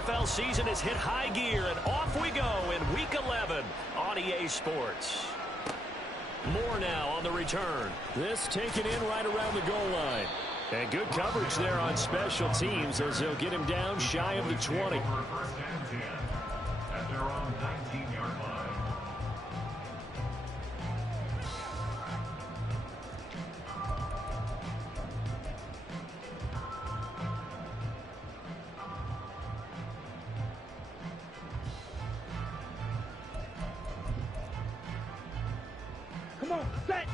NFL season has hit high gear, and off we go in Week 11 on EA Sports. More now on the return. This taken in right around the goal line. And good coverage there on special teams as they'll get him down shy of the 20. At their own 19-yard line. Come on, set.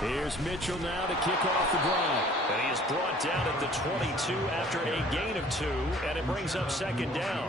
Here's Mitchell now to kick off the drive. And he is brought down at the 22 after a gain of 2, and it brings up second down.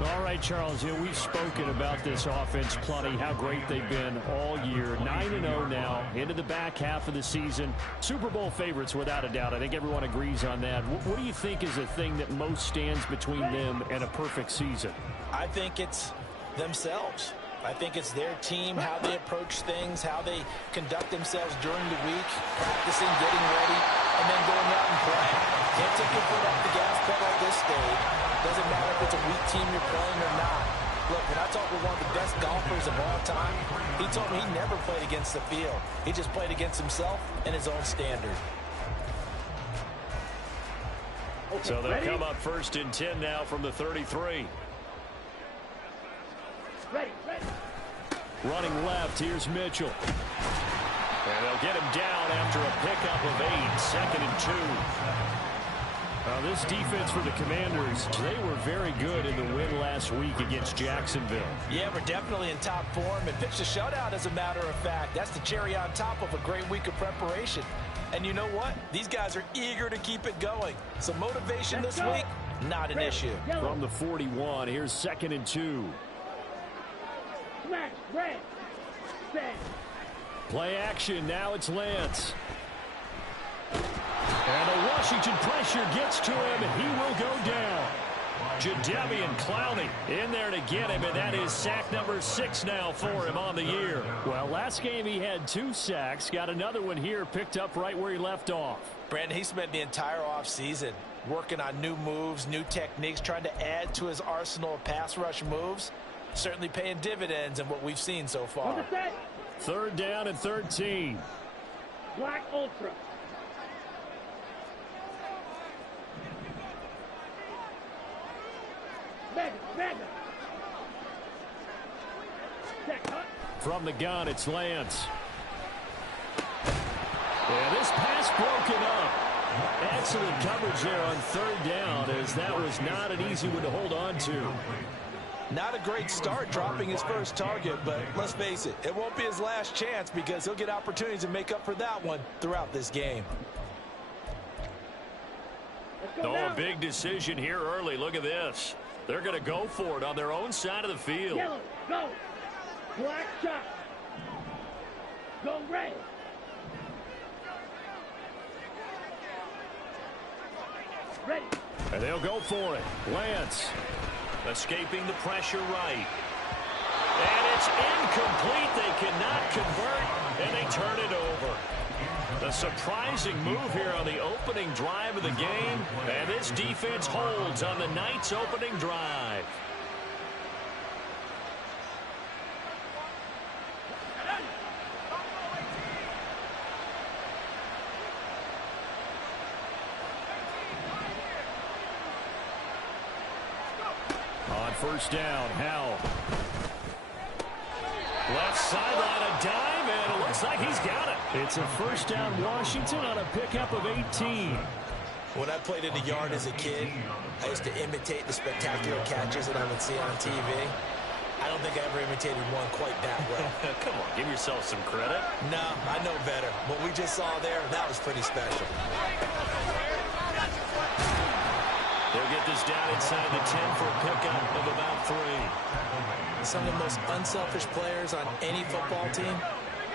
All right, Charles, we've spoken about this offense plenty, how great they've been all year. 9-0 now, into the back half of the season. Super Bowl favorites, without a doubt. I think everyone agrees on that. What do you think is the thing that most stands between them and a perfect season? I think it's themselves. I think it's their team, how they approach things, how they conduct themselves during the week, practicing, getting ready, and then going out and playing. Can't take your foot off the gas pedal at this stage. Doesn't matter if it's a weak team you're playing or not. Look, when I talked with one of the best golfers of all time, he told me he never played against the field. He just played against himself and his own standard. Okay, so they'll come up 1st and 10 now from the 33. Ready, ready. Running left, here's Mitchell. And they'll get him down after a pickup of 8, 2nd and 2. This defense for the Commanders, they were very good in the win last week against Jacksonville. Yeah, we're definitely in top form and pitched a shutout, as a matter of fact. That's the cherry on top of a great week of preparation. And you know what? These guys are eager to keep it going. So motivation this week, not an issue. From the 41, here's 2nd and 2. Smash, red, set. Play action, now it's Lance. And the Washington pressure gets to him, and he will go down. Jadeveon Clowney in there to get him, and that is sack number 6 now for him on the year. Well, last game he had 2 sacks. Got another one here, picked up right where he left off. Brandon, he spent the entire offseason working on new moves, new techniques, trying to add to his arsenal of pass rush moves. Certainly paying dividends in what we've seen so far. 3rd down and 13. Black Ultra. From the gun, it's Lance. Yeah, this pass broken up. Excellent coverage there on 3rd down, as that was not an easy one to hold on to. Not a great start dropping his first target, but let's face it, it won't be his last chance because he'll get opportunities to make up for that one throughout this game. Oh, a big decision here early. Look at this. They're going to go for it on their own side of the field. Yellow, go. Black shot. Go red. Ready. And they'll go for it. Lance escaping the pressure right. And it's incomplete. They cannot convert, and they turn it over. A surprising move here on the opening drive of the game, and this defense holds on the night's opening drive. On 1st down, Howell. Left sideline, a dive, and it looks like he's got it. It's a 1st down Washington on a pickup of 18. When I played in the yard as a kid, I used to imitate the spectacular catches that I would see on TV. I don't think I ever imitated one quite that well. Come on, give yourself some credit. No, I know better. What we just saw there, that was pretty special. They'll get this down inside the 10 for a pickup of about 3. Some of the most unselfish players on any football team,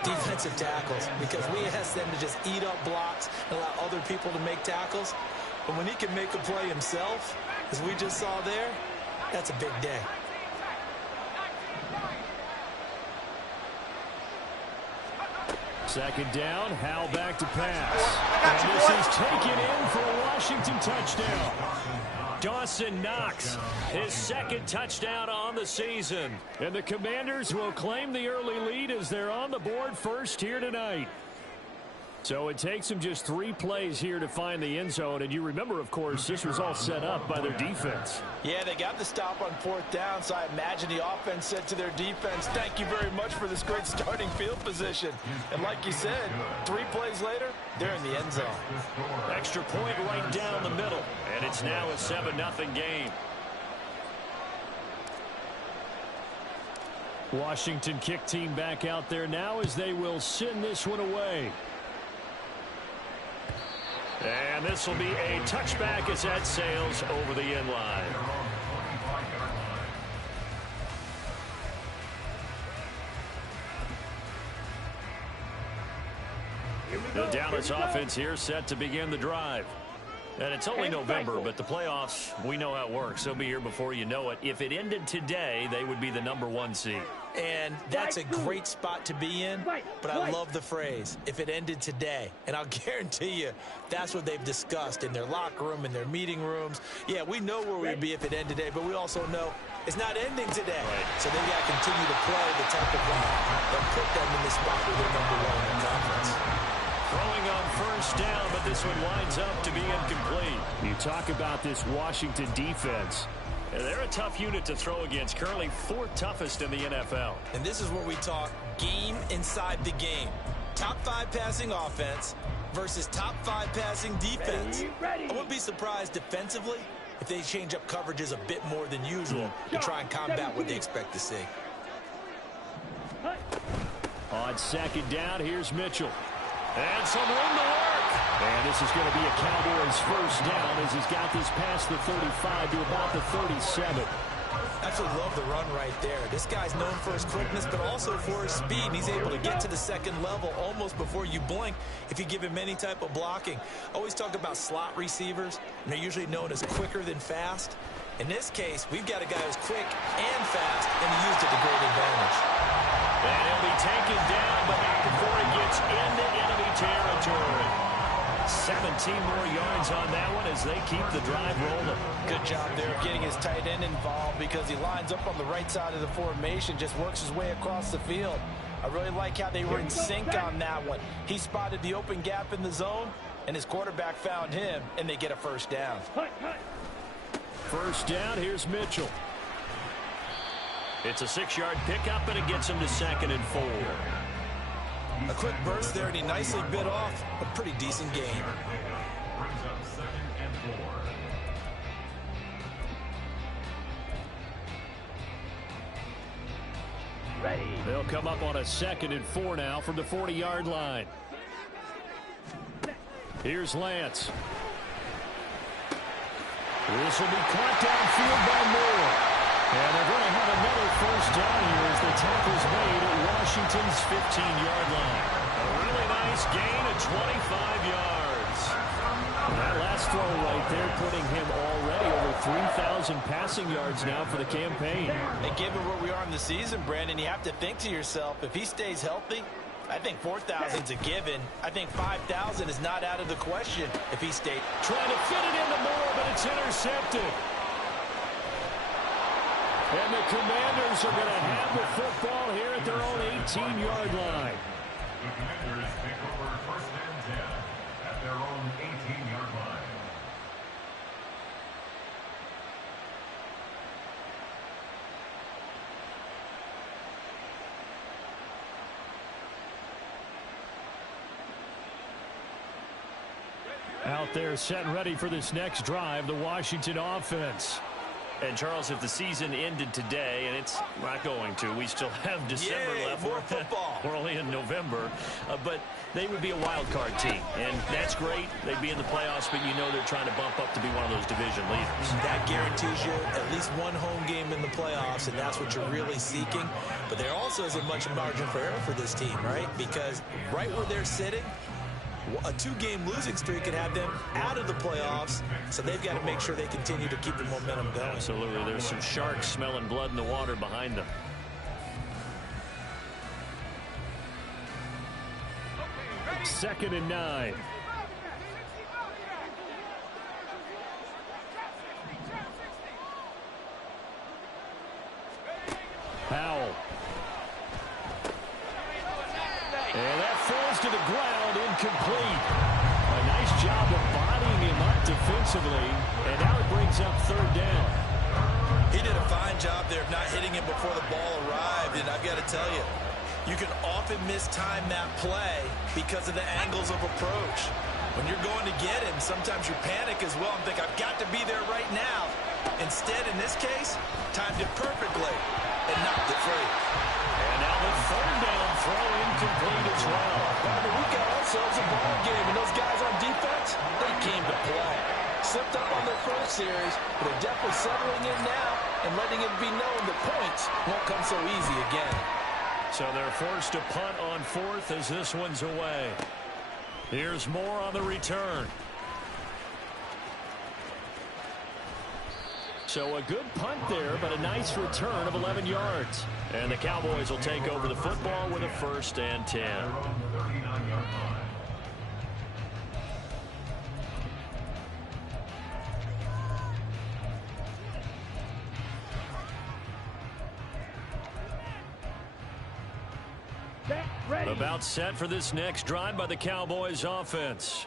defensive tackles, because we ask them to just eat up blocks and allow other people to make tackles. But when he can make a play himself, as we just saw there, that's a big day. Second down, Howell back to pass. And this is taken in for a Washington touchdown. Dawson Knox, his second touchdown on the season. And the Commanders will claim the early lead as they're on the board first here tonight. So it takes them just 3 plays here to find the end zone. And you remember, of course, this was all set up by their defense. Yeah, they got the stop on 4th down, so I imagine the offense said to their defense, thank you very much for this great starting field position. And like you said, 3 plays later, they're in the end zone. Extra point right down the middle. And it's now a 7-0 game. Washington kick team back out there now as they will send this one away. And this will be a touchback as that sails over the end line. The Dallas offense here set to begin the drive. And it's only November, but the playoffs, we know how it works. They'll be here before you know it. If it ended today, they would be the #1 seed. And that's a great spot to be in, but I love the phrase, if it ended today. And I'll guarantee you, that's what they've discussed in their locker room, in their meeting rooms. Yeah, we know where we'd be if it ended today, but we also know it's not ending today. So they got to continue to play the type of game that put them in the spot where they're #1 in the conference. Throwing on first down, but this one winds up to be incomplete. You talk about this Washington defense. They're a tough unit to throw against, currently 4th toughest in the NFL. And this is where we talk game inside the game. Top 5 passing offense versus top 5 passing defense. I wouldn't be surprised defensively if they change up coverages a bit more than usual to try and combat what they expect to see. On second down, here's Mitchell. And some room to work. And this is going to be a Cowboys first down as he's got this past the 35 to about the 37. Absolutely love the run right there. This guy's known for his quickness, but also for his speed. And he's able to get to the second level almost before you blink if you give him any type of blocking. Always talk about slot receivers, and they're usually known as quicker than fast. In this case, we've got a guy who's quick and fast, and he used it to great advantage. And he'll be taken down, but not before he gets into enemy territory. 17 more yards on that one as they keep the drive rolling. Good job there of getting his tight end involved because he lines up on the right side of the formation, just works his way across the field. I really like how they were in sync on that one. He spotted the open gap in the zone, and his quarterback found him, and they get a first down. First down, here's Mitchell. It's a 6-yard pickup, and it gets him to 2nd and 4. A quick burst there, and he nicely bit off a pretty decent gain. Brings up 2nd and 4. Ready. They'll come up on a 2nd and 4 now from the 40-yard line. Here's Lance. This will be caught downfield by Moore. And they're going to have another first down here as the tackle's made at Washington's 15-yard line. A really nice gain of 25 yards. That last throw right there putting him already over 3,000 passing yards now for the campaign. And given where we are in the season, Brandon, you have to think to yourself, if he stays healthy, I think 4,000's a given. I think 5,000 is not out of the question if he stays. Trying to fit it into Moore, but it's intercepted. And the Commanders are going to have the football here at their own 18-yard line. The Commanders take over 1st and 10 at their own 18-yard line. Out there set and ready for this next drive, the Washington offense. And, Charles, if the season ended today, and it's not going to, we still have December left. More football. We're only in November. But they would be a wild card team, and that's great. They'd be in the playoffs, but you know they're trying to bump up to be one of those division leaders. That guarantees you at least one home game in the playoffs, and that's what you're really seeking. But there also isn't much margin for error for this team, right? Because right where they're sitting, a 2-game losing streak could have them out of the playoffs, so they've got to make sure they continue to keep the momentum going. Absolutely. There's some sharks smelling blood in the water behind them. 2nd and 9. Powell. And that falls to the ground, incomplete. A nice job of bodying him up defensively, and now it brings up 3rd down. He did a fine job there of not hitting him before the ball arrived, and I've got to tell you, you can often mistime that play because of the angles of approach. When you're going to get him, sometimes you panic as well and think, I've got to be there right now. Instead, in this case, timed it perfectly and knocked it free. And now the 3rd down throw incomplete as well. We got ourselves a ball game, and those guys on defense, they came to play. Slipped up on their first series, but they're definitely settling in now and letting it be known the points won't come so easy again. So they're forced to punt on 4th as this one's away. Here's more on the return. So a good punt there, but a nice return of 11 yards. And the Cowboys will take over the football with a 1st and 10. About set for this next drive by the Cowboys offense.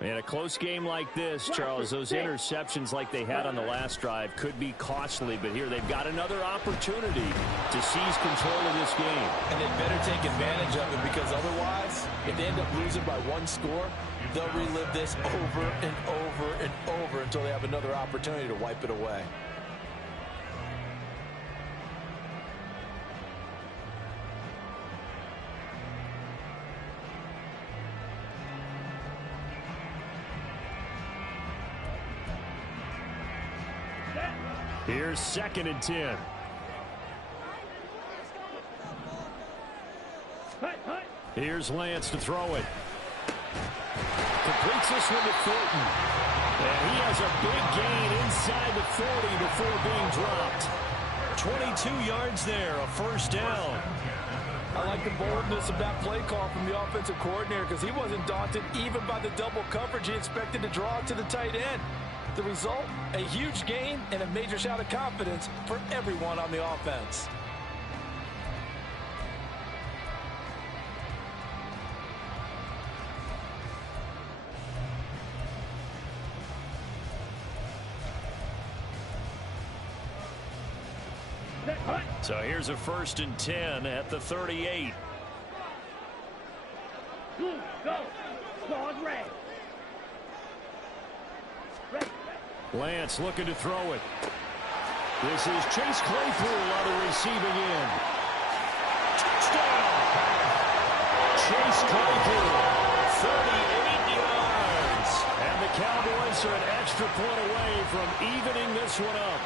In a close game like this, Charles, those interceptions like they had on the last drive could be costly, but here they've got another opportunity to seize control of this game. And they better take advantage of it, because otherwise, if they end up losing by 1 score, they'll relive this over and over and over until they have another opportunity to wipe it away. Here's 2nd and 10. Here's Lance to throw it. Completes this one to Thornton. And he has a big gain inside the 40 before being dropped. 22 yards there, a 1st down. I like the boldness of that play call from the offensive coordinator, because he wasn't daunted even by the double coverage he expected to draw to the tight end. The result, a huge gain and a major shout of confidence for everyone on the offense. So here's a 1st and 10 at the 38. Go. Squad red. Lance looking to throw it. This is Chase Claypool on the receiving end. Touchdown! Chase Claypool, 38 yards. And the Cowboys are an extra point away from evening this one up.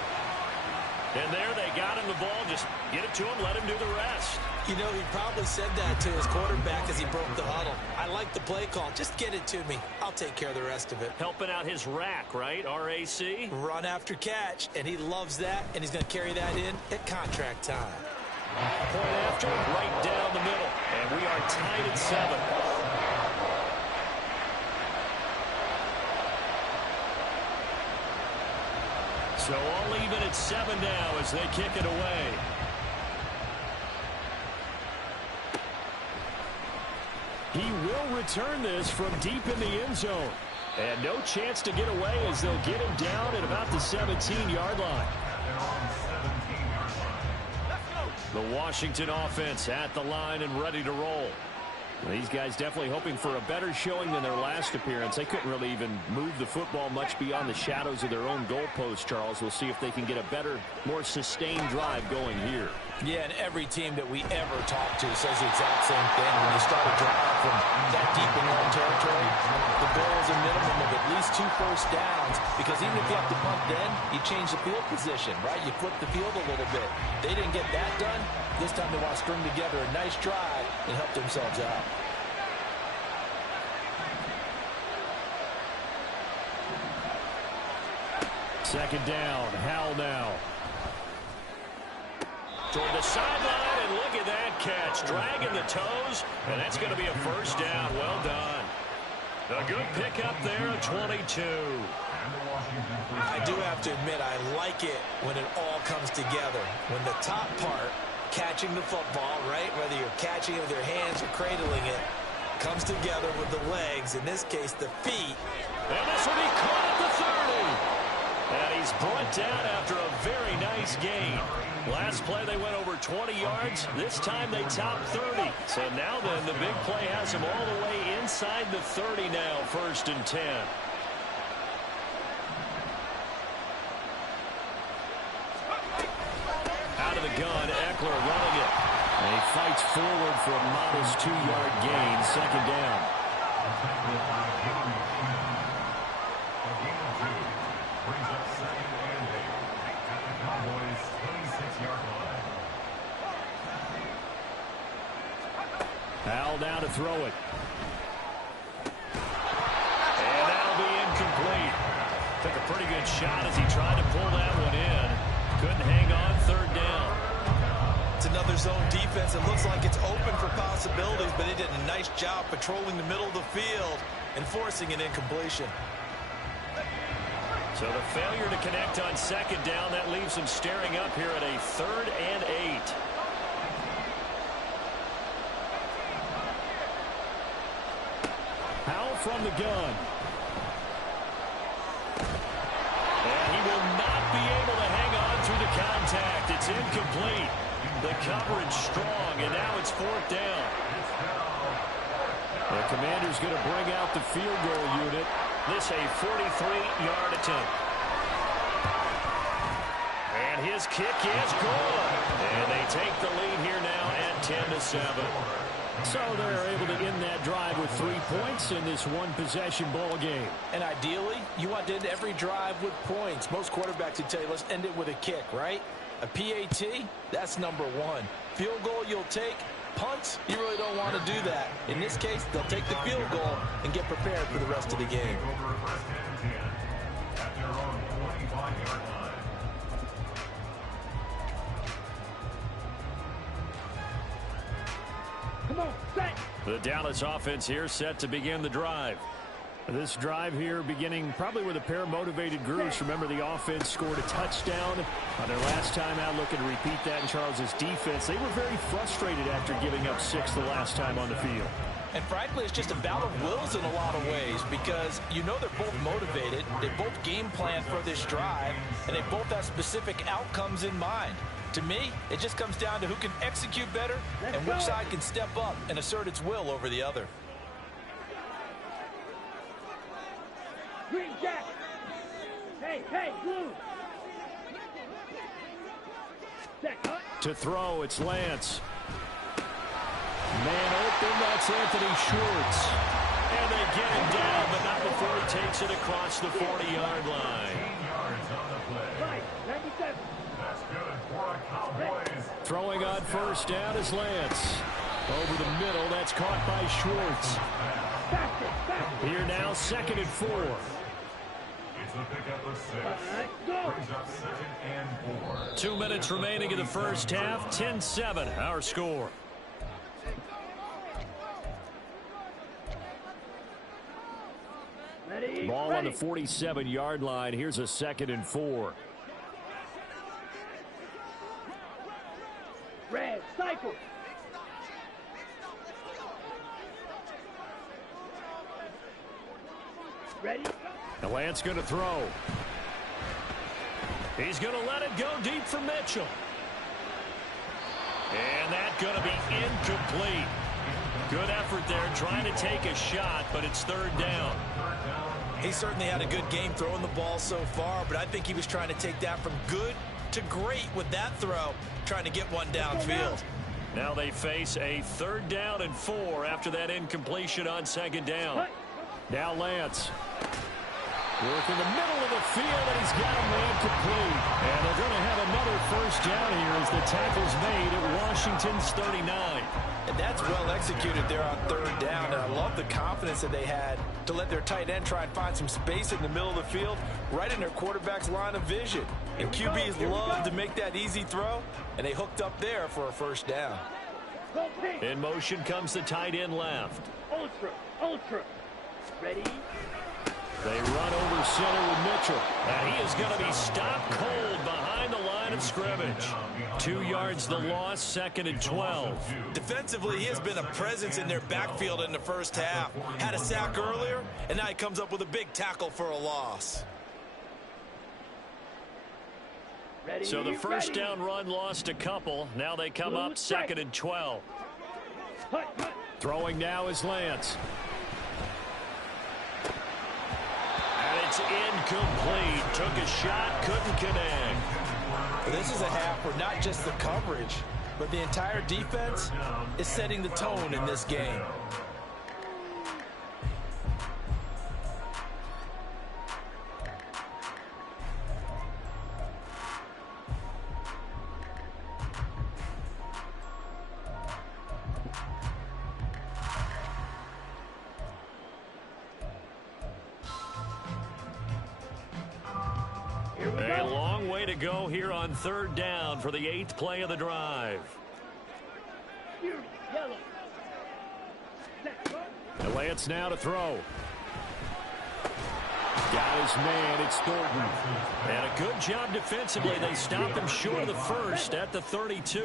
And there they got him the ball. Just get it to him, let him do the rest. You know, he probably said that to his quarterback as he broke the huddle. I like the play call. Just get it to me. I'll take care of the rest of it. Helping out his rack, right? RAC? Run after catch, and he loves that, and he's going to carry that in at contract time. Point after, right down the middle. And we are tied at 7. So all even at 7 now as they kick it away. He will return this from deep in the end zone. And no chance to get away as they'll get him down at about the 17-yard line. The Washington offense at the line and ready to roll. These guys definitely hoping for a better showing than their last appearance. They couldn't really even move the football much beyond the shadows of their own goalpost, Charles. We'll see if they can get a better, more sustained drive going here. Yeah, and every team that we ever talk to says the exact same thing. When you start a drive from that deep in your own territory, the goal is a minimum of at least 2 first downs, because even if you have to punt then, you change the field position, right? You flip the field a little bit. They didn't get that done. This time they want to string together a nice drive and help themselves out. Second down, Howell now. toward the sideline, and look at that catch. Dragging the toes, and that's going to be a first down. Well done. A good pickup there at 22. I do have to admit, I like it when it all comes together. When the top part, catching the football, right, whether you're catching it with your hands or cradling it, comes together with the legs, in this case the feet. And this will be caught at the 30. And he's brought down after a very nice gain. Last play they went over 20 yards. This time they topped 30. So now then the big play has him all the way inside the 30 now, 1st and 10. Out of the gun, Eckler running it. And he fights forward for a modest 2-yard gain, 2nd down. Brings up 2nd and 8 at the Cowboys' 26-yard line. Howell now to throw it. And that'll be incomplete. Took a pretty good shot as he tried to pull that one in. Couldn't hang on, 3rd down. It's another zone defense. It looks like it's open for possibilities, but they did a nice job patrolling the middle of the field and forcing an incompletion. So the failure to connect on 2nd down, that leaves him staring up here at a 3rd and 8. Howell from the gun. And he will not be able to hang on through the contact. It's incomplete. The coverage strong, and now it's 4th down. The commander's going to bring out the field goal unit. This a 43-yard attempt. And his kick is good. And they take the lead here now at 10-7. So they're able to end that drive with 3 points in this one-possession ball game. And ideally, you want to end every drive with points. Most quarterbacks would tell you, let's end it with a kick, right? A PAT, that's number 1. Field goal you'll take. Punts, you really don't want to do that. In this case, they'll take the field goal and get prepared for the rest of the game. Over 1st and 10 at their own 45-yard line. Come on, set. The Dallas offense here set to begin the drive. This drive here beginning probably with a pair of motivated groups. Remember, the offense scored a touchdown on their last time out. Looking to repeat that in Charles's defense. They were very frustrated after giving up 6 the last time on the field. And frankly, it's just a battle of wills in a lot of ways because you know they're both motivated. They both game plan for this drive, and they both have specific outcomes in mind. To me, it just comes down to who can execute better and which side can step up and assert its will over the other. Green Jack. Hey, blue. Set, cut. To throw, it's Lance. Man open, that's Anthony Schwartz. And they get him down, but not before he takes it across the 40-yard line. 18 yards on the play. Right, 97. That's good for a Cowboys. Throwing on 1st down is Lance. Over the middle, that's caught by Schwartz. Faster. Here now, 2nd and 4. It's a pickup of 6. Right, go. Brings up 2nd and 4. 2 minutes remaining in the first half. 10-7, our score. Ready, Ball on ready. the 47-yard line. Here's a 2nd and 4. Red, cycle. Ready? And Lance going to throw. He's going to let it go deep for Mitchell. And that's going to be incomplete. Good effort there trying to take a shot, but it's 3rd down. He certainly had a good game throwing the ball so far, but I think he was trying to take that from good to great with that throw, trying to get one downfield. Now they face a 3rd down and 4 after that incompletion on 2nd down. Now Lance. Work in the middle of the field, and he's got a man complete. And they're going to have another 1st down here as the tackle's made at Washington's 39. And that's well executed there on 3rd down. And I love the confidence that they had to let their tight end try and find some space in the middle of the field right in their quarterback's line of vision. And QBs love to make that easy throw, and they hooked up there for a first down. In motion comes the tight end left. Ultra. Ready? They run over center with Mitchell. And he is going to be stopped cold behind the line of scrimmage. 2 yards the loss, 2nd and 12. Defensively, he has been a presence in their backfield in the first half. Had a sack earlier, and now he comes up with a big tackle for a loss. Ready? So the first down run lost a couple. Now they come up 2nd and 12. Throwing now is Lance. And it's incomplete. Took a shot, couldn't connect. This is a half where not just the coverage, but the entire defense is setting the tone in this game. A long way to go here on 3rd down for the 8th play of the drive. Yellow. And Lance now to throw. Got his man, it's Thornton. And a good job defensively. They stopped him short of the first at the 32.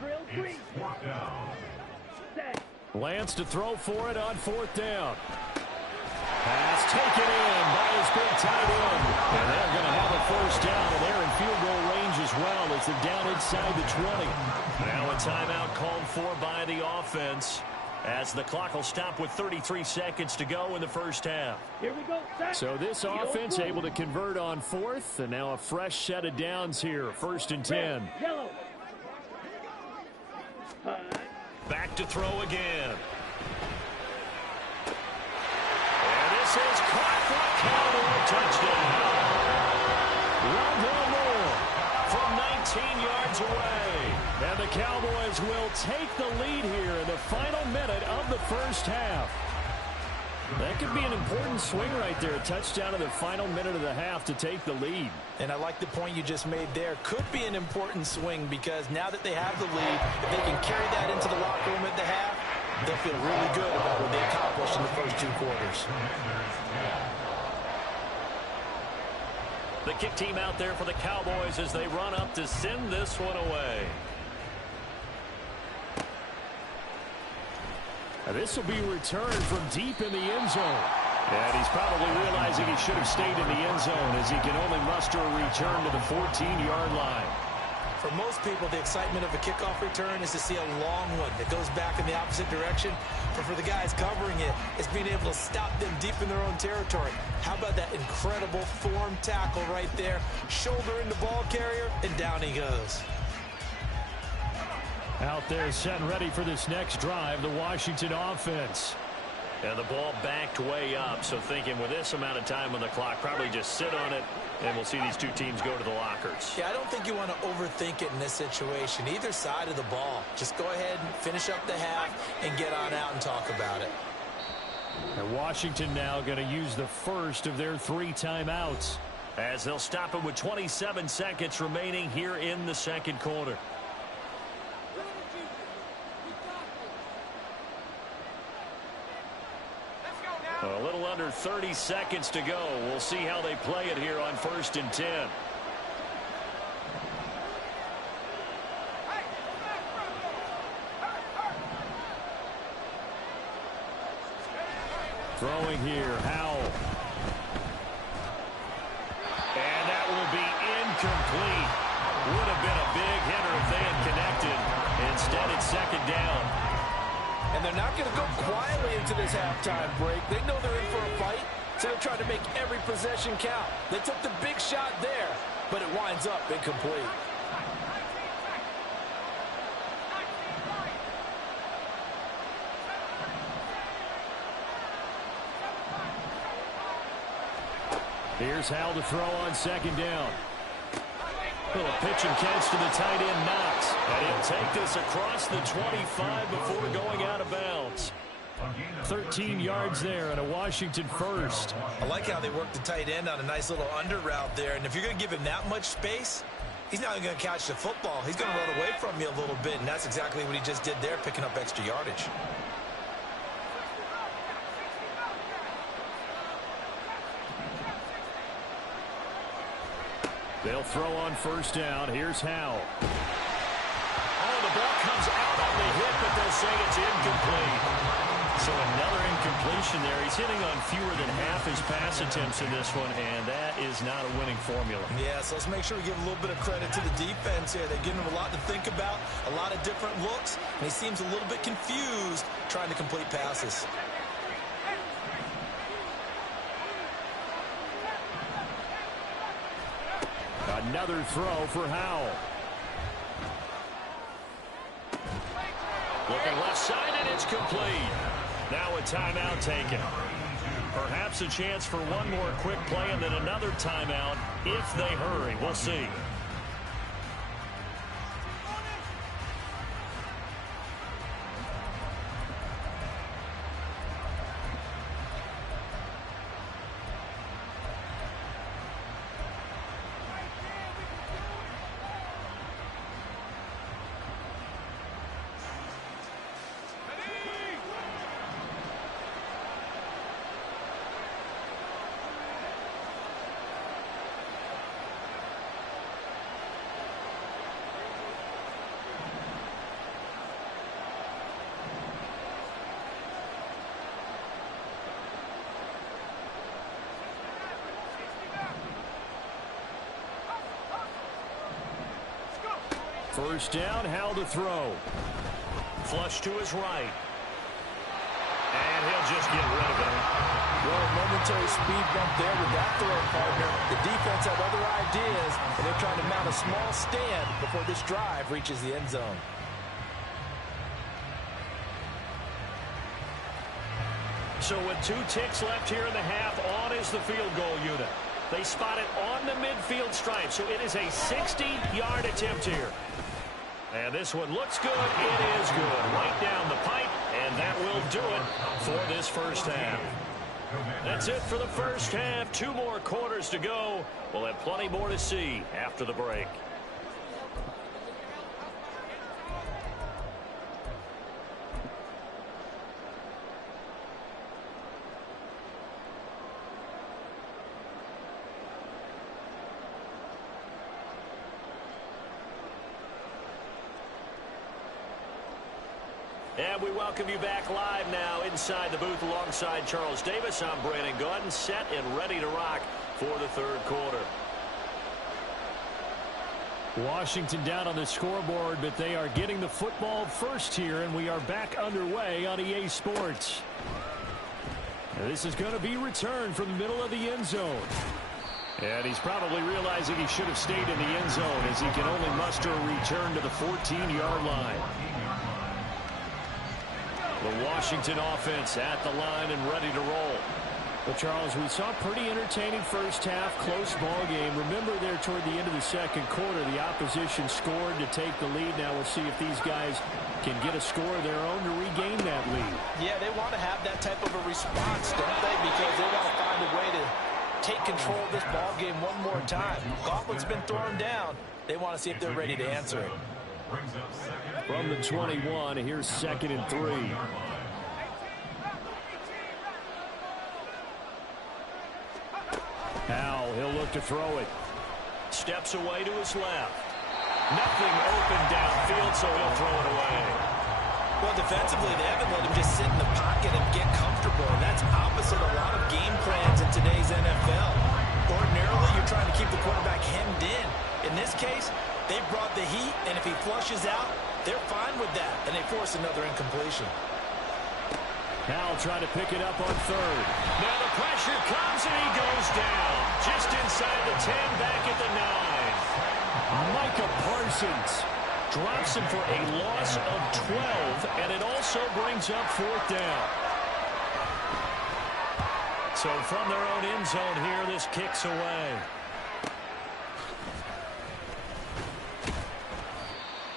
Drill 3. Set. Lance to throw for it on 4th down. Pass taken in by his big tight end. And they're going to have a first down, and they're in field goal range as well as they're down inside the 20. Now a timeout called for by the offense as the clock will stop with 33 seconds to go in the first half. Here we go. Set. So this offense able to convert on 4th, and now a fresh set of downs here, 1st and 10. Yellow. Back to throw again. And this is caught for a Cowboy touchdown. Rondell Moore from 19 yards away. And the Cowboys will take the lead here in the final minute of the first half. That could be an important swing right there. A touchdown in the final minute of the half to take the lead. And I like the point you just made there. Could be an important swing because now that they have the lead, if they can carry that into the locker room at the half, they'll feel really good about what they accomplished in the first 2 quarters. The kick team out there for the Cowboys as they run up to send this one away. And this will be returned from deep in the end zone. And he's probably realizing he should have stayed in the end zone as he can only muster a return to the 14-yard line. For most people, the excitement of a kickoff return is to see a long one that goes back in the opposite direction. But for the guys covering it, it's being able to stop them deep in their own territory. How about that incredible form tackle right there? Shoulder in the ball carrier, and down he goes. Out there set and ready for this next drive, the Washington offense. And the ball backed way up, so thinking with this amount of time on the clock, probably just sit on it, and we'll see these two teams go to the lockers. Yeah, I don't think you want to overthink it in this situation, either side of the ball. Just go ahead and finish up the half and get on out and talk about it. And Washington now going to use the first of their 3 timeouts. As they'll stop it with 27 seconds remaining here in the second quarter. A little under 30 seconds to go. We'll see how they play it here on 1st and 10. Throwing here, Howell. And that will be incomplete. Would have been a big hitter if they had connected. Instead, it's 2nd down. And they're not going to go quietly into this halftime break. They know they're in for a fight, so they're trying to make every possession count. They took the big shot there, but it winds up incomplete. Here's Howell to throw on 2nd down. Little pitch and catch to the tight end, Knox. And he'll take this across the 25 before going out of bounds. 13 yards there and a Washington first. I like how they worked the tight end on a nice little under route there. And if you're going to give him that much space, he's not going to catch the football. He's going to run away from you a little bit, and that's exactly what he just did there, picking up extra yardage. They'll throw on first down. Here's Howell. Oh, the ball comes out on the hit, but they'll say it's incomplete. So another incompletion there. He's hitting on fewer than half his pass attempts in this one, and that is not a winning formula. Yeah, so let's make sure we give a little bit of credit to the defense here. They're giving him a lot to think about, a lot of different looks, and he seems a little bit confused trying to complete passes. Another throw for Howell. Looking left side, and it's complete. Now a timeout taken. Perhaps a chance for one more quick play and then another timeout if they hurry. We'll see. First down, Howell to throw. Flush to his right. And he'll just get rid of it. Well, momentary speed bump there with that throw, partner. The defense have other ideas, and they're trying to mount a small stand before this drive reaches the end zone. So with 2 ticks left here in the half, on is the field goal unit. They spot it on the midfield stripe, so it is a 60-yard attempt here. And this one looks good. It is good. Right down the pipe, and that will do it for this first half. That's it for the first half. 2 more quarters to go. We'll have plenty more to see after the break. And we welcome you back live now inside the booth alongside Charles Davis. I'm Brandon Gaudin, set and ready to rock for the third quarter. Washington down on the scoreboard, but they are getting the football first here, and we are back underway on EA Sports. Now, this is going to be returned from the middle of the end zone. And he's probably realizing he should have stayed in the end zone as he can only muster a return to the 14-yard line. The Washington offense at the line and ready to roll. Well, Charles, we saw a pretty entertaining first half, close ball game. Remember there toward the end of the second quarter, the opposition scored to take the lead. Now we'll see if these guys can get a score of their own to regain that lead. Yeah, they want to have that type of a response, don't they? Because they want to find a way to take control of this ball game one more time. Gauntlet's been thrown down. They want to see if they're ready to answer it. From the 21, here's 2nd and 3. Howell, he'll look to throw it. Steps away to his left. Nothing open downfield, so he'll throw it away. Well, defensively, they haven't let him just sit in the pocket and get comfortable. And that's opposite a lot of game plans in today's NFL. Ordinarily, you're trying to keep the quarterback hemmed in. In this case, they brought the heat, and if he flushes out, they're fine with that, and they force another incompletion. Howell trying to pick it up on 3rd. Now the pressure comes, and he goes down. Just inside the 10, back at the 9. Micah Parsons drops him for a loss of 12, and it also brings up 4th down. So from their own end zone here, this kicks away.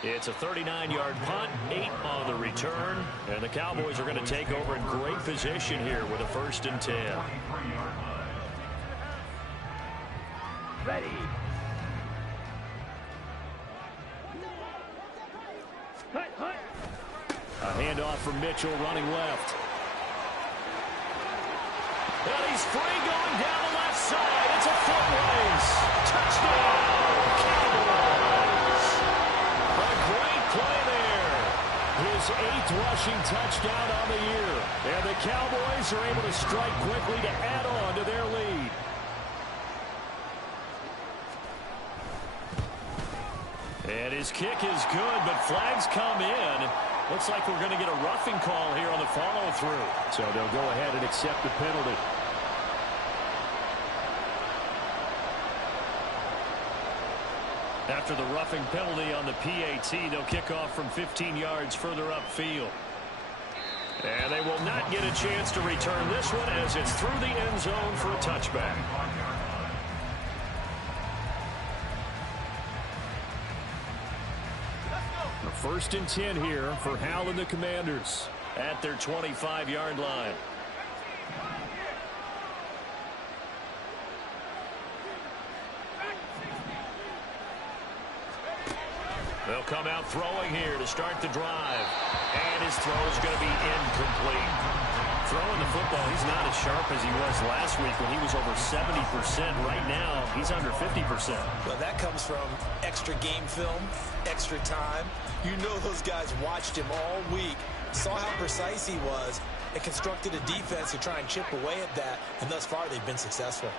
It's a 39-yard punt, 8 on the return, and the Cowboys are going to take over in great position here with a 1st and 10. Ready. Hut. A handoff from Mitchell running left. And he's free going down the left side. It's a foot race. Touchdown, Cowboys. A great play there. His 8th rushing touchdown on the year. And the Cowboys are able to strike quickly to add on to their lead. And his kick is good, but flags come in. Looks like we're going to get a roughing call here on the follow-through. So they'll go ahead and accept the penalty. After the roughing penalty on the PAT, they'll kick off from 15 yards further upfield. And they will not get a chance to return this one as it's through the end zone for a touchback. A 1st and 10 here for Hal and the Commanders at their 25-yard line. They'll come out throwing here to start the drive. And his throw is going to be incomplete. Throwing the football, he's not as sharp as he was last week when he was over 70%. Right now, he's under 50%. Well, that comes from extra game film, extra time. You know those guys watched him all week, saw how precise he was, and constructed a defense to try and chip away at that. And thus far, they've been successful.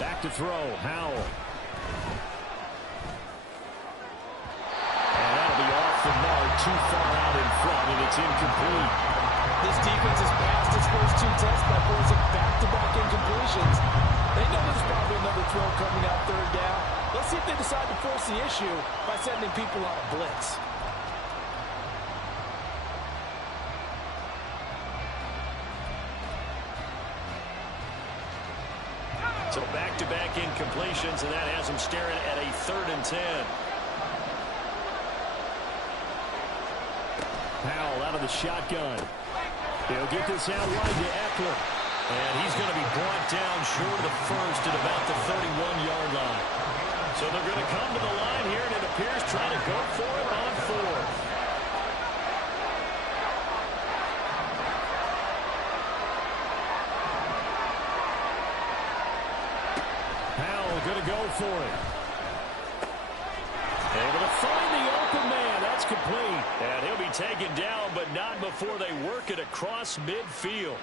Back to throw, Howell. And that'll be off the mark, too far out in front, and it's incomplete. This defense has passed its first 2 tests by forcing back-to-back incompletions. They know there's probably another throw coming out 3rd down. Let's see if they decide to force the issue by sending people on a blitz. So back-to-back incompletions, and that has him staring at a 3rd and 10. Howell out of the shotgun. He'll get this out wide to Eckler. And he's going to be brought down short of the first at about the 31-yard line. So they're going to come to the line here, and it appears trying to go for it on 4th. Going to go for it. Able to find the open man. That's complete. And he'll be taken down, but not before they work it across midfield.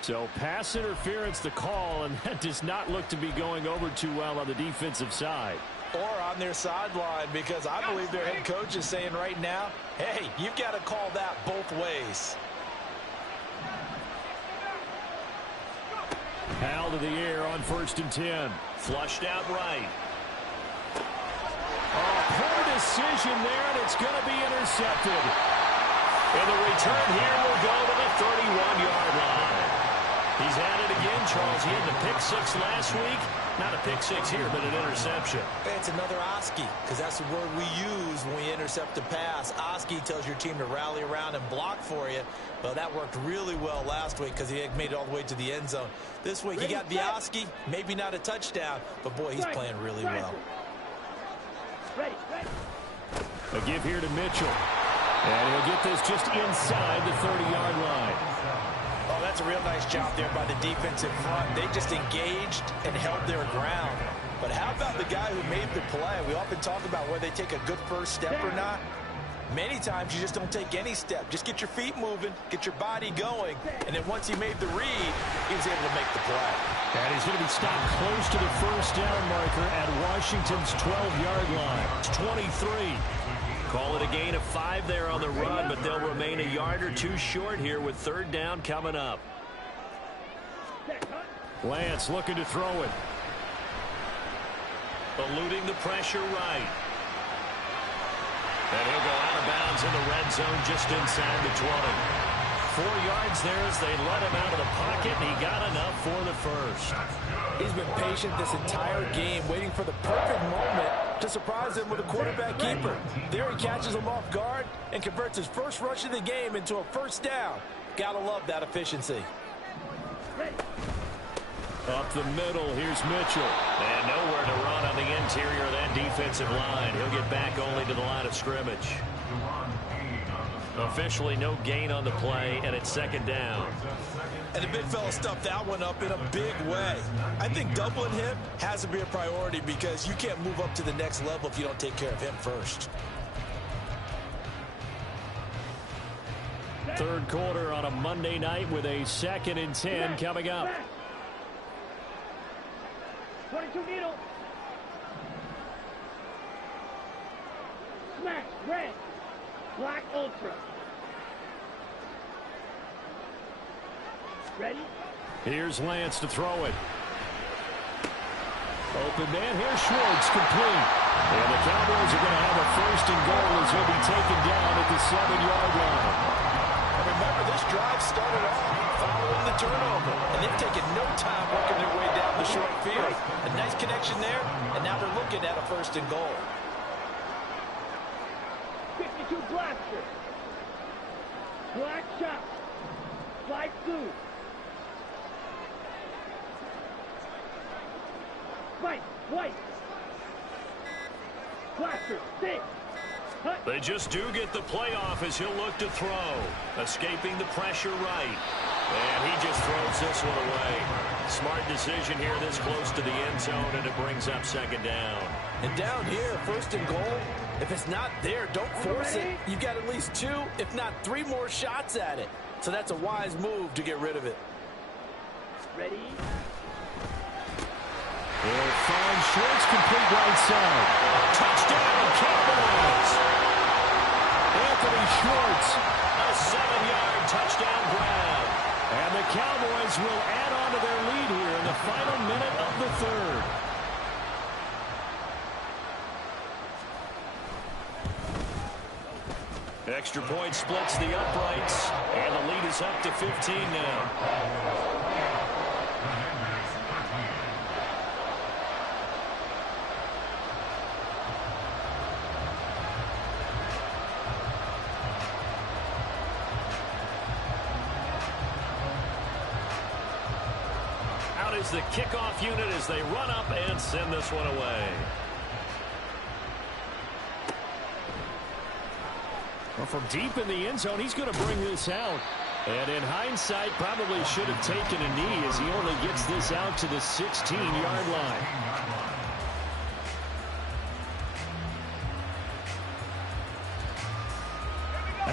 So pass interference the call, and that does not look to be going over too well on the defensive side. Or on their sideline, because I believe their head coach is saying right now, hey, you've got to call that both ways. Hal to the air on 1st and 10. Flushed out right. Poor decision there, and it's going to be intercepted. And the return here will go to the 31-yard line. He's at it again, Charles. He had the pick 6 last week. Not a pick 6 here, but an interception. It's another Oski, because that's the word we use when we intercept a pass. Oski tells your team to rally around and block for you. Well, that worked really well last week because he had made it all the way to the end zone. This week, he got the Oski, maybe not a touchdown, but boy, he's playing really well. Ready. A give here to Mitchell. And he'll get this just inside the 30-yard line. Oh, that's a real nice job there by the defensive front. They just engaged and held their ground. But how about the guy who made the play? We often talk about whether they take a good first step or not. Many times you just don't take any step. Just get your feet moving, get your body going, and then once he made the read, he was able to make the play. And he's going to be stopped close to the first down marker at Washington's 12-yard line. It's 23. Call it a gain of 5 there on the run, but they'll remain a yard or 2 short here with 3rd down coming up. Lance looking to throw it. Eluding the pressure right. And he'll go out of bounds in the red zone just inside the 20. 4 yards there as they let him out of the pocket, and he got enough for the first. He's been patient this entire game, waiting for the perfect moment to surprise him with a quarterback keeper. There he catches him off guard and converts his first rush of the game into a first down. Gotta love that efficiency. Up the middle, here's Mitchell. And nowhere to run on the interior of that defensive line. He'll get back only to the line of scrimmage. Officially no gain on the play, and it's second down. And the big fella stuffed that one up in a big way. I think doubling him has to be a priority because you can't move up to the next level if you don't take care of him first. Third quarter on a Monday night with a 2nd and 10 coming up. 22 needle. Smash, red. Black ultra. Ready? Here's Lance to throw it. Open man, here's Schwartz, complete. And the Cowboys are going to have a 1st and goal as he'll be taken down at the 7-yard line. And remember, this drive started off following the turnover, and they've taken no time working their way down the short field. A nice connection there, and now they're looking at a 1st and goal. 52 blaster. Black shot. Slide through. White. Blaster. Stick. They just do get the playoff as he'll look to throw. Escaping the pressure right. And he just throws this one away. Smart decision here this close to the end zone, and it brings up 2nd down. And down here, 1st and goal, if it's not there, don't force it. You've got at least 2, if not 3 more shots at it. So that's a wise move to get rid of it. Ready? He'll find Schwartz, complete right side. Touchdown, Cowboys! Anthony Schwartz. A 7-yard touchdown grab. And the Cowboys will add on to their lead here in the final minute of the 3rd. Extra point splits the uprights, and the lead is up to 15 now. Out is the kickoff unit as they run up and send this one away. Well, from deep in the end zone, he's going to bring this out. And in hindsight, probably should have taken a knee as he only gets this out to the 16-yard line.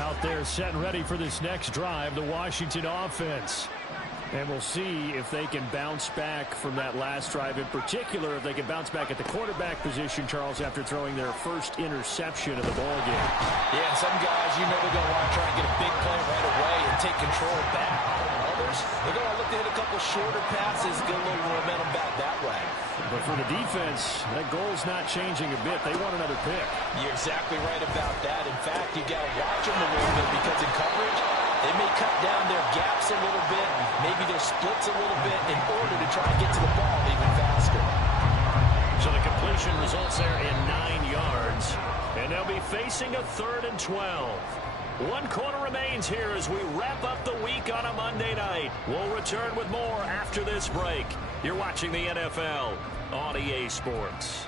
Out there set and ready for this next drive, the Washington offense. And we'll see if they can bounce back from that last drive. In particular, if they can bounce back at the quarterback position, Charles, after throwing their first interception of the ballgame. Yeah, some guys, you know they're going to want to try and get a big play right away and take control back. Others, they're going to look to hit a couple shorter passes, get a little momentum back that way. But for the defense, that goal's not changing a bit. They want another pick. You're exactly right about that. In fact, you got to watch them a little bit because in coverage, they may cut down their gaps a little bit, maybe their splits a little bit in order to try and get to the ball even faster. So the completion results there in 9 yards. And they'll be facing a 3rd and 12. 1 quarter remains here as we wrap up the week on a Monday night. We'll return with more after this break. You're watching the NFL on EA Sports.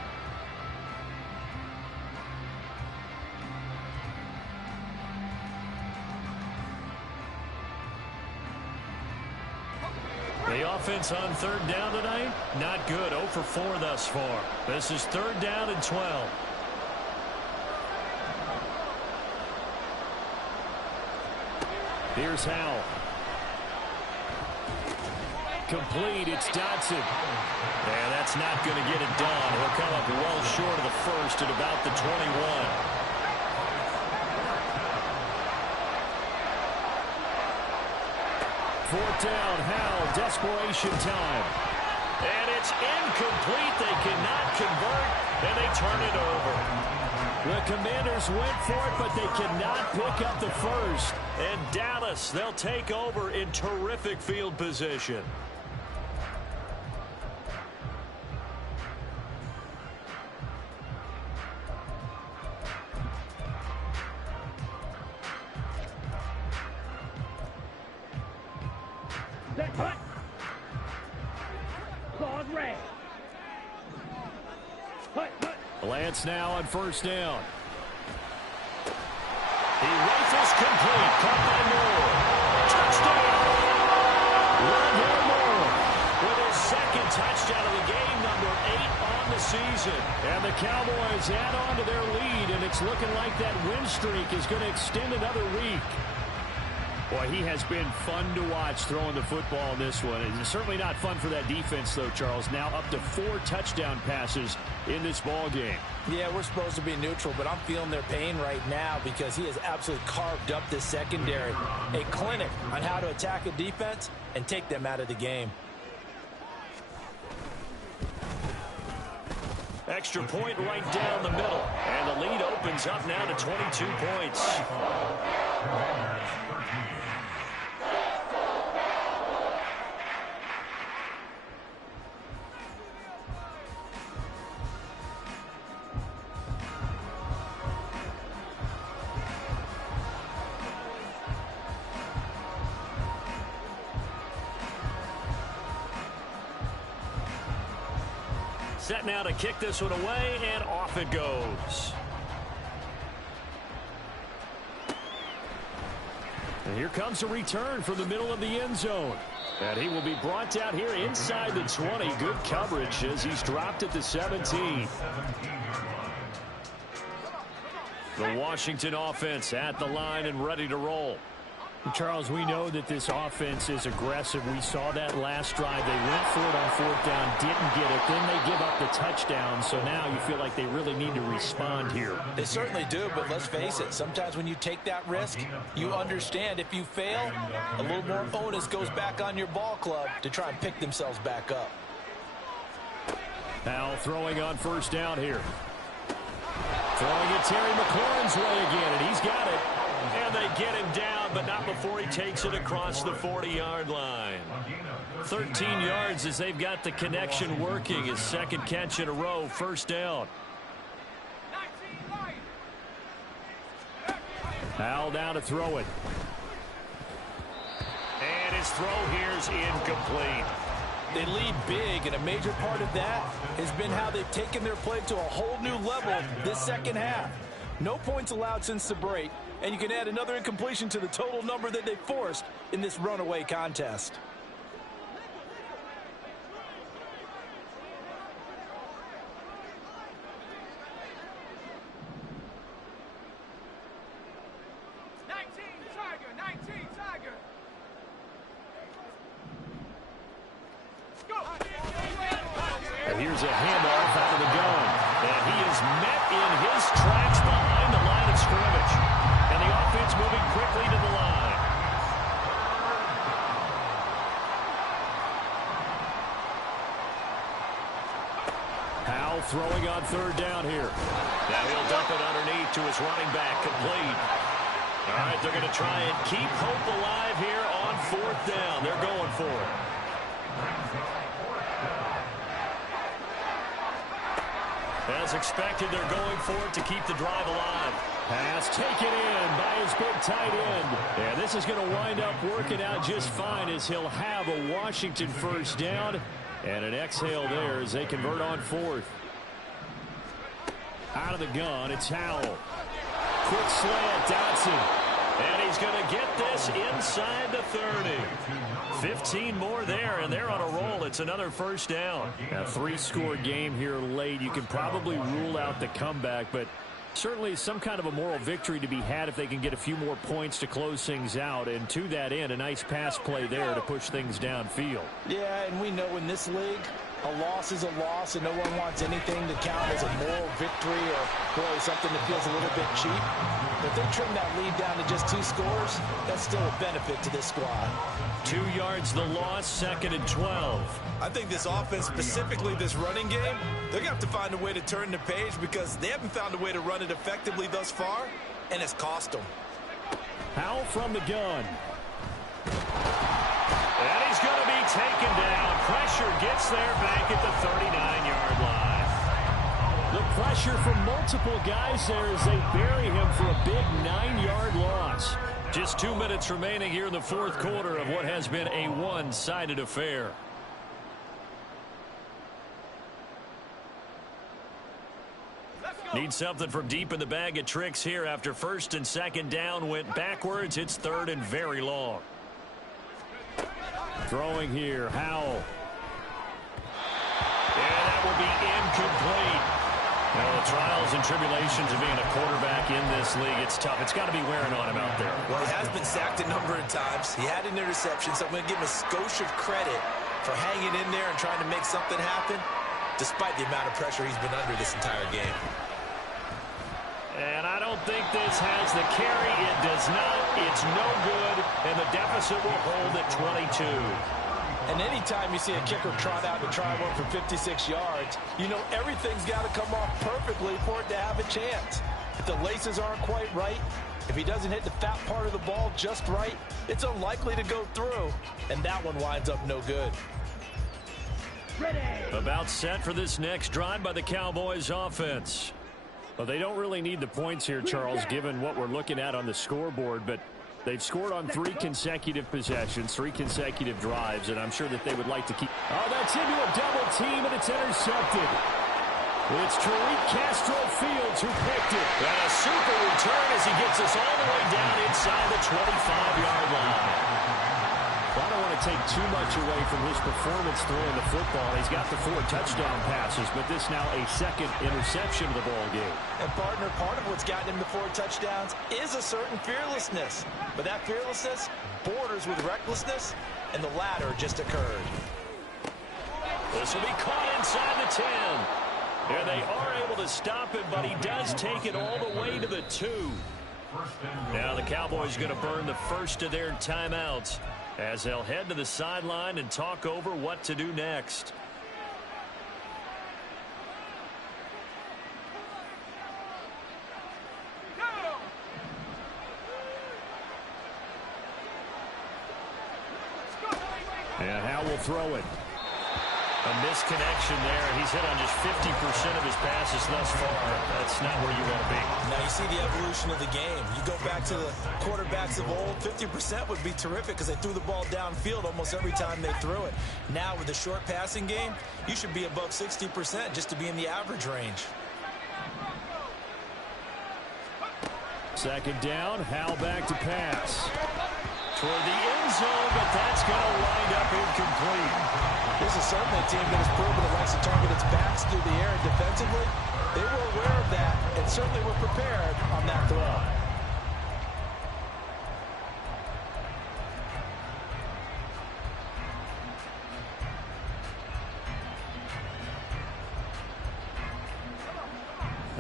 The offense on 3rd down tonight, not good. 0 for 4 thus far. This is 3rd down and 12. Here's Howell. Complete, it's Dotson. And that's not going to get it done. He'll come up well short of the first at about the 21. 4th down, Howell, desperation time. And it's incomplete. They cannot convert, and they turn it over. The Commanders went for it, but they cannot pick up the first. And Dallas, they'll take over in terrific field position. Set, hut. Claws red. Hut, hut. Lance now on first down. He rifles complete. Caught by Moore. Touchdown! Laverne Moore with his second touchdown of the game, number 8 on the season. And the Cowboys add on to their lead, and it's looking like that win streak is going to extend another week. Boy, he has been fun to watch throwing the football in this one. It's certainly not fun for that defense, though, Charles. Now up to 4 touchdown passes in this ball game. Yeah, we're supposed to be neutral, but I'm feeling their pain right now because he has absolutely carved up this secondary. A clinic on how to attack a defense and take them out of the game. Extra point right down the middle. And the lead opens up now to 22 points. Set now to kick this one away, and off it goes. And here comes a return from the middle of the end zone. And he will be brought out here inside the 20. Good coverage as he's dropped at the 17. The Washington offense at the line and ready to roll. Charles, we know that this offense is aggressive. We saw that last drive. They went for it on 4th down, didn't get it. Then they give up the touchdown. So now you feel like they really need to respond here. They certainly do, but let's face it. Sometimes when you take that risk, you understand if you fail, a little more onus goes back on your ball club to try and pick themselves back up. Now throwing on first down here. Throwing it Terry McLaurin's way again, and he's got it. And they get him down, but not before he takes it across the 40-yard line. 13 yards as they've got the connection working. His second catch in a row, first down. Hal down to throw it. And his throw here is incomplete. They lead big, and a major part of that has been how they've taken their play to a whole new level this second half. No points allowed since the break, and you can add another incompletion to the total number that they forced in this runaway contest. And here's a handoff out of the gun. And he is met in his tracks behind the line of scrimmage. And the offense moving quickly to the line. Hal throwing on third down here. Now he'll dump it underneath to his running back, complete. All right, they're going to try and keep hope alive here on 4th down. They're going for it. As expected, they're going for it to keep the drive alive. Pass taken in by his big tight end. Yeah, this is going to wind up working out just fine as he'll have a Washington first down. And an exhale there as they convert on 4th. Out of the gun, it's Howell. Quick slant, Dotson. And he's going to get this inside the 30. 15 more there, and they're on a roll. It's another first down. A 3-score game here late. You can probably rule out the comeback, but certainly some kind of a moral victory to be had if they can get a few more points to close things out. And to that end, a nice pass play there to push things downfield. Yeah, and we know in this league, a loss is a loss, and no one wants anything to count as a moral victory or really something that feels a little bit cheap. But if they trim that lead down to just 2 scores, that's still a benefit to this squad. 2 yards the loss, 2nd and 12. I think this offense, specifically this running game, they're going to have to find a way to turn the page because they haven't found a way to run it effectively thus far, and it's cost them. Howell from the gun. And he's going to be taken down. Pressure gets there back at the 39-yard line. The pressure from multiple guys there as they bury him for a big 9-yard loss. Just 2 minutes remaining here in the fourth quarter of what has been a one-sided affair. Need something from deep in the bag of tricks here after first and second down went backwards. It's third and very long. Throwing here, Howell. And that will be incomplete. Well, the trials and tribulations of being a quarterback in this league, it's tough. It's got to be wearing on him out there. Well, he has been sacked a number of times. He had an interception, so I'm going to give him a skosh of credit for hanging in there and trying to make something happen, despite the amount of pressure he's been under this entire game. And I don't think this has the carry. It does not. It's no good. And the deficit will hold at 22. And anytime you see a kicker trot out to try one for 56 yards, you know everything's got to come off perfectly for it to have a chance. If the laces aren't quite right, if he doesn't hit the fat part of the ball just right, it's unlikely to go through. And that one winds up no good. Ready. About set for this next drive by the Cowboys offense. Well, they don't really need the points here, Charles, given what we're looking at on the scoreboard, but they've scored on 3 consecutive possessions, 3 consecutive drives, and I'm sure that they would like to keep. Oh, that's into a double team, and it's intercepted. It's Tariq Castro-Fields who picked it. And a super return as he gets us all the way down inside the 25-yard line. Well, I don't want to take too much away from his performance throwing the football. He's got the 4 touchdown passes, but this now a second interception of the ball game. And, partner, part of what's gotten him the 4 touchdowns is a certain fearlessness. But that fearlessness borders with recklessness, and the latter just occurred. This will be caught inside the 10. And they are able to stop him, but he does take it all the way to the 2. Now the Cowboys going to burn the first of their timeouts as they'll head to the sideline and talk over what to do next. And Howell will throw it. A misconnection there. He's hit on just 50% of his passes thus far. That's not where you want to be. Now you see the evolution of the game. You go back to the quarterbacks of old, 50% would be terrific because they threw the ball downfield almost every time they threw it. Now with the short passing game, you should be above 60% just to be in the average range. Second down, Howell back to pass. Toward the end zone, but that's going to wind up incomplete. This is certainly a team that has proven it likes to target its backs through the air and defensively. They were aware of that and certainly were prepared on that throw.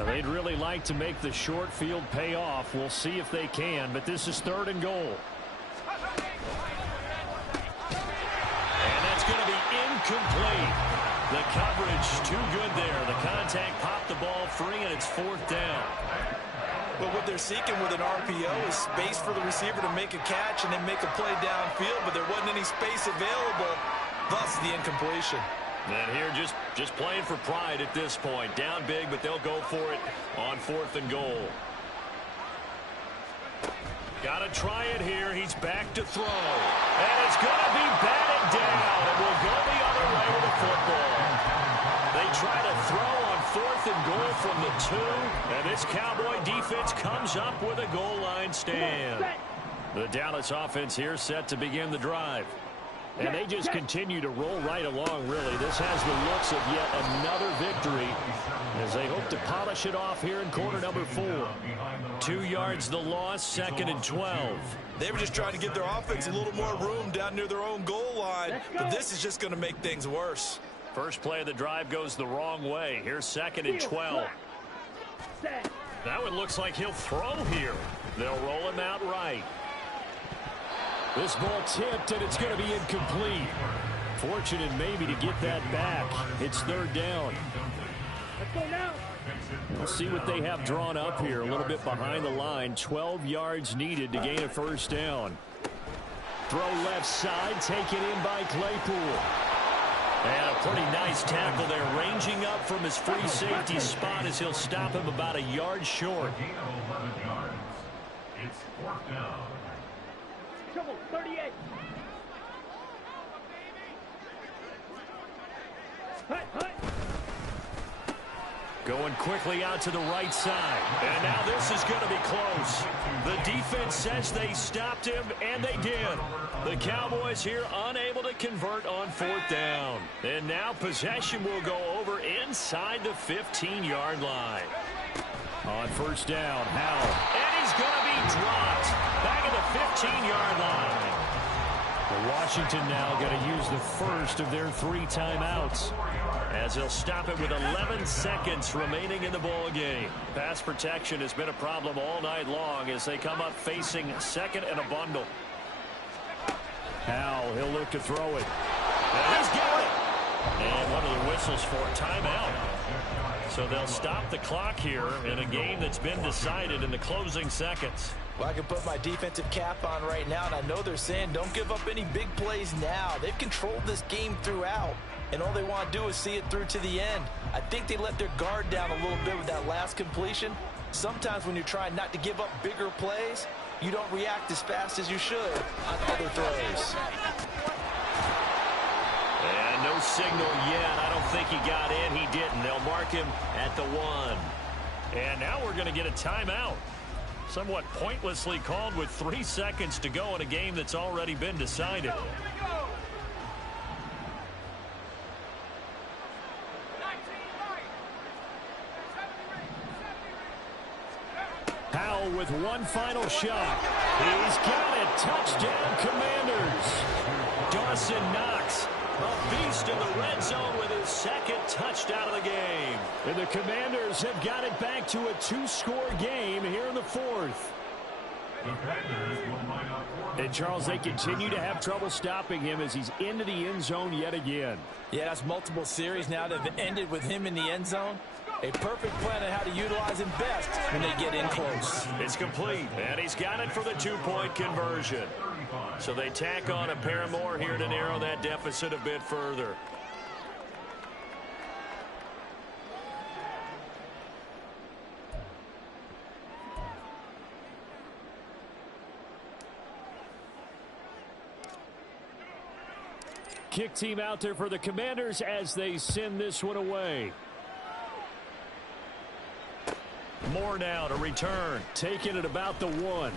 Now, they'd really like to make the short field pay off. We'll see if they can, but this is 3rd and goal. Incomplete. The coverage too good there. The contact popped the ball free, and it's 4th down. But what they're seeking with an RPO is space for the receiver to make a catch and then make a play downfield, but there wasn't any space available, thus the incompletion. And here just playing for pride at this point. Down big, but they'll go for it on 4th and goal. Got to try it here. He's back to throw. And it's going to be batted down. It will go the other way with the football. They try to throw on 4th and goal from the 2. And this Cowboy defense comes up with a goal line stand. The Dallas offense here set to begin the drive. And they just continue to roll right along, really. This has the looks of yet another victory as they hope to polish it off here in quarter number 4. 2 yards the loss, 2nd and 12. They were just trying to give their offense a little more room down near their own goal line, but this is just going to make things worse. First play of the drive goes the wrong way. Here's 2nd and 12. That one looks like he'll throw here. They'll roll him out right. This ball tipped, and it's going to be incomplete. Fortunate maybe to get that back. It's 3rd down. Let's go now. We'll see what they have drawn up here. A little bit behind the line. 12 yards needed to gain a first down. Throw left side, taken in by Claypool. And a pretty nice tackle there, ranging up from his free safety spot as he'll stop him about a yard short. Gain of 11 yards. It's fourth down. Trouble, 38. Hut, hut. Going quickly out to the right side. And now this is going to be close. The defense says they stopped him, and they did. The Cowboys here unable to convert on fourth down. And now possession will go over inside the 15-yard line. On first down, Howell. And he's going to be dropped. Back at the 15-yard line. Well, Washington now going to use the first of their 3 timeouts, as they'll stop it with 11 seconds remaining in the ball game. Pass protection has been a problem all night long as they come up facing second and a bundle. Howell, he'll look to throw it. And he's got it. And one of the whistles for a timeout. So they'll stop the clock here in a game that's been decided in the closing seconds. Well, I can put my defensive cap on right now, and I know they're saying don't give up any big plays now. They've controlled this game throughout, and all they want to do is see it through to the end. I think they let their guard down a little bit with that last completion. Sometimes when you're trying not to give up bigger plays, you don't react as fast as you should on other throws. And no signal yet. I don't think he got in. He didn't. They'll mark him at the 1. And now we're going to get a timeout. Somewhat pointlessly called with 3 seconds to go in a game that's already been decided. Howell with one final shot. He's got it. Touchdown, Commanders. Dawson Knox, a beast in the red zone with his second touchdown of the game. And the Commanders have got it back to a 2-score game here in the 4th. The Commanders will line up for And, Charles, they continue to have trouble stopping him as he's into the end zone yet again. Yeah, that's multiple series now that have ended with him in the end zone. A perfect plan on how to utilize him best when they get in close. It's complete, and he's got it for the 2-point conversion. So they tack on a pair more here to narrow that deficit a bit further. Kick team out there for the Commanders as they send this one away. Moore now to return. Taking it about the 1.